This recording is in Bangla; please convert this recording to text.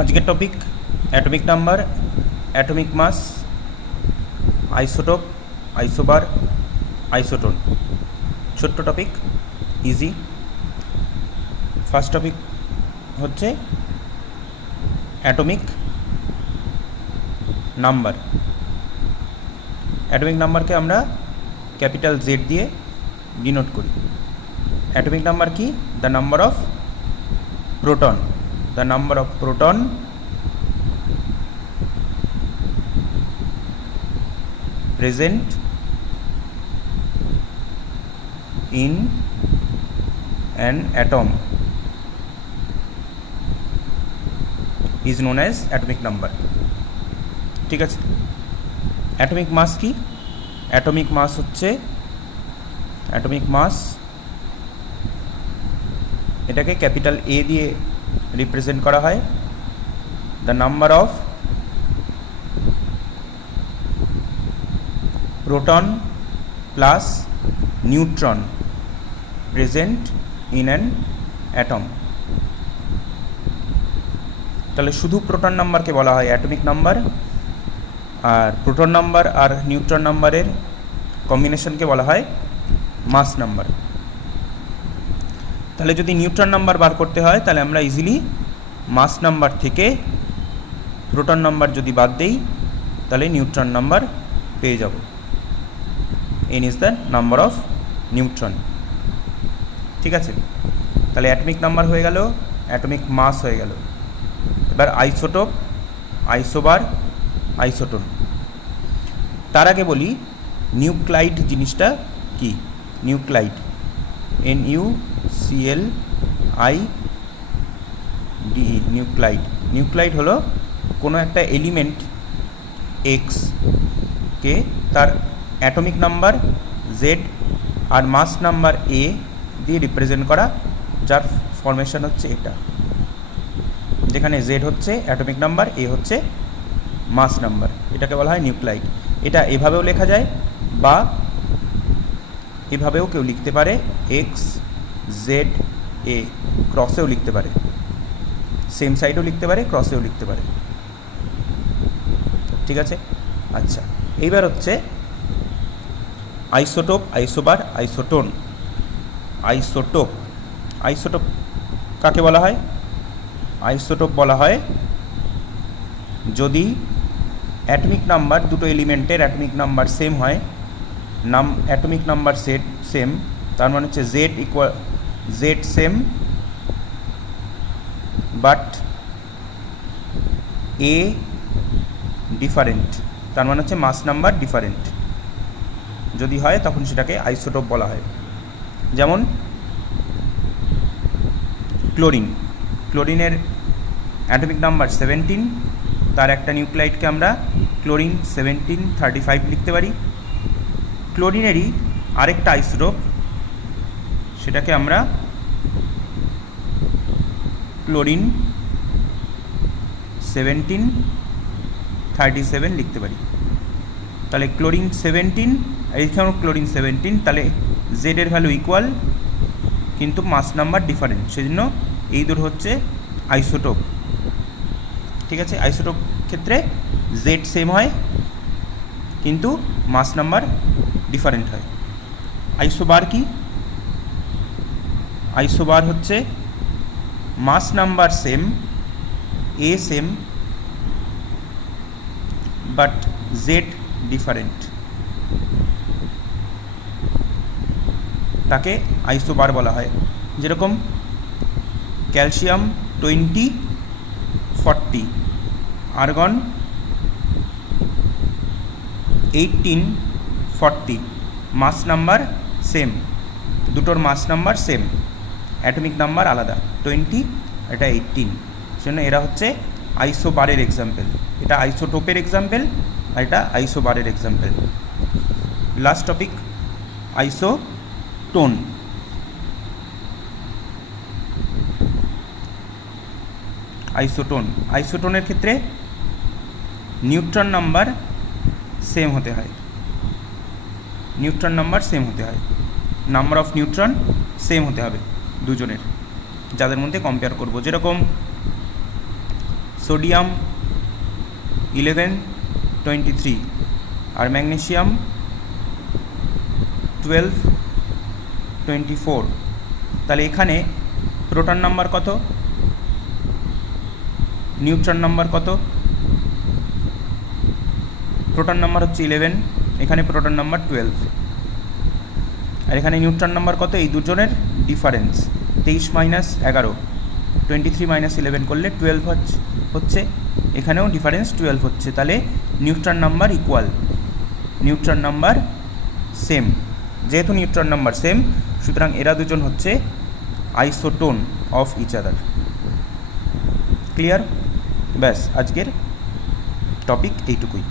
আজকের topic atomic number, atomic mass, isotope, isobar, isotone. ছোট্ট টপিক, ইজি। ফার্স্ট টপিক হচ্ছে অ্যাটমিক নাম্বার। অ্যাটমিক নাম্বারকে আমরা ক্যাপিটাল জেড দিয়ে ডিনোট করি। অ্যাটমিক নাম্বার কি? The number of proton. The number of proton present in an atom is known as atomic number. ঠিক আছে। অ্যাটমিক মাস কি? অ্যাটমিক মাস হচ্ছে এটাকে ক্যাপিটাল এ দিয়ে রিপ্রেজেন্ট করা হয়। The number of proton plus neutron present in an atom. তাহলে শুধু প্রোটন নাম্বারকে বলা হয় অ্যাটমিক নাম্বার, আর প্রোটন নাম্বার আর নিউট্রন নাম্বারের কম্বিনেশনকে বলা হয় মাস নাম্বার। তাহলে যদি নিউট্রন নাম্বার বার করতে হয় তাহলে আমরা ইজিলি মাস নাম্বার থেকে প্রোটন নাম্বার যদি বাদ দেই তাহলে নিউট্রন নাম্বার পেয়ে যাব। N is the number of neutron. ঠিক আছে। তাহলে অ্যাটমিক নাম্বার হয়ে গেল, অ্যাটমিক মাস হয়ে গেল। এবার আইসোটোপ, আইসোবার, আইসোটোন। তার আগে বলি নিউক্লাইড জিনিসটা কি। Nuclide, NuClide, nuclide. নিউক্লাইড হলো কোনো একটা এলিমেন্ট এক্স কে তার অ্যাটমিক নাম্বার জেড আর মাস নাম্বার এ দিয়ে রিপ্রেজেন্ট করা, যার ফরমেশন হচ্ছে এটা, যেখানে জেড হচ্ছে অ্যাটমিক নাম্বার, এ হচ্ছে মাস নাম্বার। এটাকে বলা হয় নিউক্লাইড। এটা এভাবেও লেখা যায় বা এভাবেও কেউ লিখতে পারে, এক্স জেড এ, ক্রসেও লিখতে পারে, সেম সাইডেও লিখতে পারে, ক্রসেও লিখতে পারে। ঠিক আছে। আচ্ছা, এইবার হচ্ছে isotope, isobar, isotone. Isotope, isotope কাকে বলা হয়? আইসোটোপ বলা হয় যদি অ্যাটমিক নাম্বার, দুটো এলিমেন্টের অ্যাটমিক নাম্বার সেম হয়, অ্যাটমিক নাম্বার সেম, তার মানে হচ্ছে Z same but a different, তার মানে হচ্ছে মাস নাম্বার ডিফারেন্ট যদি হয় তখন সেটাকে আইসোটোপ বলা হয়। যেমন ক্লোরিনের অ্যাটমিক নাম্বার 17, তার একটা নিউক্লাইডকে আমরা ক্লোরিন 1735 লিখতে পারি। ক্লোরিনেরই আরেকটা আইসোটোপ, সেটাকে আমরা ক্লোরিন 1737 লিখতে পারি। তাহলে ক্লোরিন 17, এইখানেও ক্লোরিন 17, তাহলে জেডের ভ্যালু ইকুয়াল কিন্তু মাস নাম্বার ডিফারেন্ট, সেজন্য এই দুটো হচ্ছে আইসোটোপ। ঠিক আছে। আইসোটোপ ক্ষেত্রে জেড সেম হয় কিন্তু মাস নাম্বার ডিফারেন্ট হয়। আইসোবার কি? আইসোবার হচ্ছে mass number same, A same but Z different, তাকে আইসোবার বলা হয়। যেরকম calcium 2040, argon 1840, mass number same, দুটোর mass number same, atomic number আলাদা, 20, এটা 18, সেজন্য এরা হচ্ছে আইসোবারের এক্সাম্পল। এটা আইসোটোপের এক্সাম্পল আর এটা আইসোবারের এক্সাম্পল। Last topic isotone. আইসোটোনের ক্ষেত্রে নিউট্রন নাম্বার সেম হতে হয়, নাম্বার অফ নিউট্রন সেম হতে হবে দুজনের, যাদের মধ্যে কম্পেয়ার করব। যেরকম সোডিয়াম 1123 আর ম্যাগনেসিয়াম 1224। তাহলে এখানে প্রোটন নাম্বার কত, নিউট্রন নাম্বার কত? প্রোটন নাম্বার হচ্ছে 11, এখানে প্রোটন নাম্বার 12, আর এখানে নিউট্রন নাম্বার কত? এই দুজনের ডিফারেন্স 23 মাইনাস 11, 23 মাইনাস 11 করলে 12 হচ্ছে, এখানেও ডিফারেন্স 12 হচ্ছে। তাহলে neutron number equal, neutron number same. যেহেতু নিউট্রন নাম্বার সেম, সুতরাং এরা দুজন হচ্ছে isotone of each other. Clear? ব্যাস, আজকের টপিক এইটুকুই।